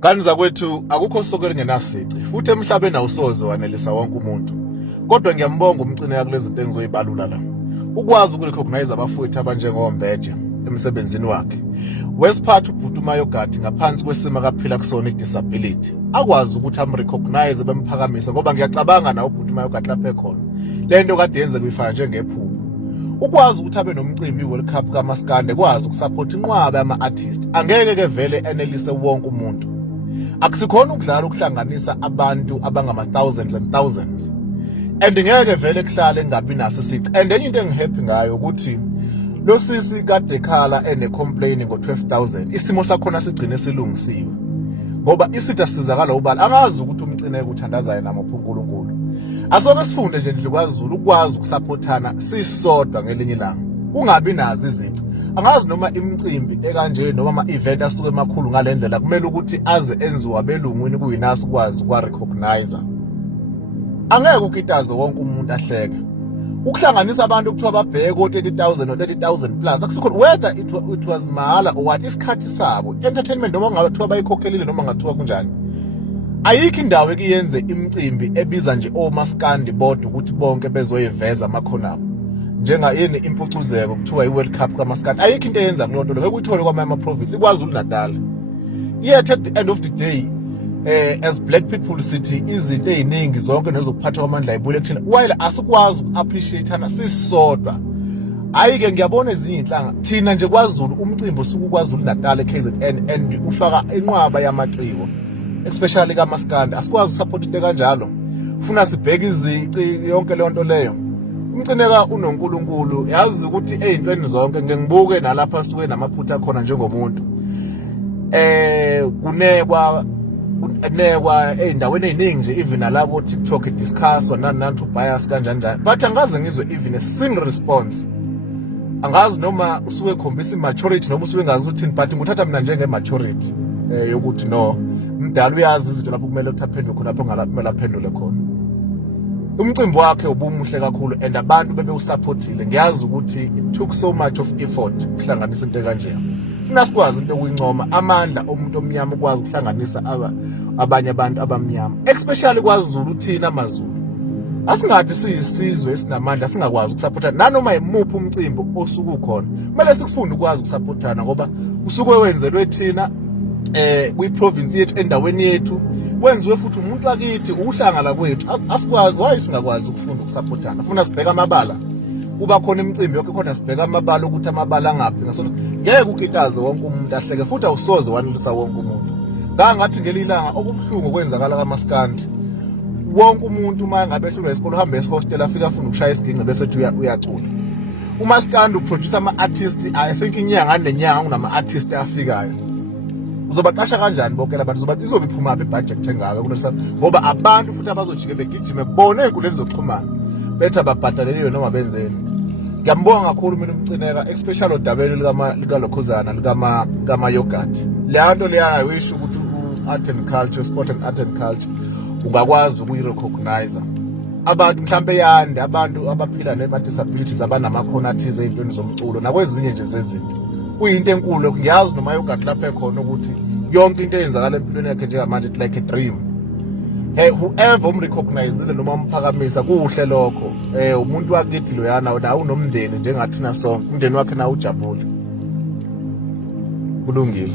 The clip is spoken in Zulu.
Ngani zakwethu akukho soko elingenasici futhi emhlabeni awusoze wanelisa wonke umuntu. Kodwa ngiyambonga umcineka kulezi zinto engizoyibalula la. Ukwazi ukurecognize abafowethu abanjengoMbeje emsebenzini wakhe. Wesiphatha ubhuti uMayogati ngaphansi kwesimo akaphila kusona idisability. Akwazi ukuthi amrecognize bemphakamisa ngoba ngiyacabanga na ubhuti uMayogati lapha ekhona. Lento kade yenze kuyifana njengephupho. Ukwazi ukuthi abe nomcimbi World Cup kaMaskandi kwazi ukusupport inqwaba yama-artist. Angeke ke vele enelise wonke umuntu. Akusikhona ukudlala ukuhlanganisa abantu abangama thousands and thousands. And ngeke vele kuhlale ngabi naso isici. And enye into engihappy ngayo ukuthi lo sisi kade ekhala ene-complain ngo-12,000 isimo sakhona sigcine silungisiwe. Ngoba isitha sizakala ubala angazi ukuthi umcineke uthandazayo namaphi uNkulunkulu. Asonke sifunde nje ndle kwaZulu ukwazi ukusupportana sisodwa ngelinye ilanga. Kungabi nazo izici. Angazi noma imicimbi ekanje noma ama-event asuke emakhulu ngalendlela kumele ukuthi aze enziwa belungwini kuyinasi ukwazi ukwa-recognize. Angeke ukitaze wonke umuntu ahleke. Ukuhlanganisa abantu kuthiwa babheke o-30,000 no-30,000 plus akusikho whether it was mahala or what isikhathi sabo entertainment noma ngathiwa bayikhokhelile noma ngathiwa kunjani. Ayikho indawo ekuyenze imicimbi ebiza nje oMaskandi bodwa ukuthi bonke bezoyiveza amakhono abo. Njenga yini impucuzeko kuthiwa iWorld Cup kaMaskandi ayikho into eyenza kulonto ngeke uyithole kwamanye ama-province ikwaZulu Natal. Yet at the end of the day as black people sithi izinto eziningi zonke nezokuphatha kwamandla ayibule kuthina while asikwazi uku-appreciateana sisodwa. Ayike ngiyabona ezinye inhlanga thina nje kwaZulu umcimbi osuku kwaZulu Natal eKZN and ufaka inqwaba yamaciko especially kaMaskandi asikwazi usupport into kanjalo. Ufuna sibheke izici yonke le nto leyo. Umcineka unoNkulunkulu yazi ukuthi ezintweni zonke ngibuke nalapha suke namaphutha khona njengomuntu. Kunekwa endaweni eziningi nje even nalabo TikTok discuss nani to bias kanjani but angaze ngizwe even a single response. Angazi noma usuke khombisa immaturity noma usuke ngazi ukuthi but nguthatha mina njenge maturity yokuthi no mdala uyazi izinto lapho kumele uthaphende khona lapho kumele aphendule khona. Umcimbi wakhe ubumuhle kakhulu and abantu bebe usupportile. Ngiyazi ukuthi it took so much of effort ukuhlanganisa into kanje. Funa sikwazi into okuyincoma amandla omuntu omnyama ukwazi ukuhlanganisa abanye abantu abamnyama especially kwaZulu thina amaZulu. Asingathi siyisizwe esinamandla singakwazi ukusupportana nanoma imuphi umcimbi osuku ukhona. Kumele sikufunde ukwazi ukusupportana ngoba usuke wenzelwe thina kwi-province yethu endaweni yethu wenziwe futhi umuntu akithi uhlangana kwethu asikwazi why singakwazi ukufunda ukusupportana. Funa sibheka amabala kuba khona imicimbi yonke khona sibheka amabala ukuthi amabala ngaphi ngasona ngeke ukitaze wonke umuntu ahleke futhi awusoze wanelisa wonke umuntu. Ngathi ngelilanga okubuhlungu kwenzakala kaMaskandi wonke umuntu uma ngabe ehlulwa isikole uhamba esihostel afika afuna ukushaya isiginci bese ethi uyacula. uMaskandi uproduce ama-artist I think inyanga nenyanga kunama-artist afikayo. Uzobaqasha kanjani bonke labantu izobe iphuma ibudget engaka kulesa ngoba abantu futhi abazojike begijime bone ey'nkundleni zokuxhumana bethi ababhadaleliwe noma benzeni. Ngiyambonga kakhulu mina umcineka especially odabeni likalokhuzana likaMayogati. Le nto leya wisho ukuthi art and culture sport and art and culture ungakwazi ukuyi-recognize abantu mhlampe yande abantu abaphila nema-disabilities abanamakhono athize ey'ntweni zomculo nakwezinye nje zezinto. Kuyinto enkulu ngiyazi noMayogati lapha ekhona ukuthi yonke into eyenzakala empilweni yakhe njengamanje it's like a dream. Whoever umrecognizile noma umphakamisa kuhle lokho. Umuntu wakithi loyana nawe unomndeni njengathina sonke umndeni wakhe nawe ujabule kulungile.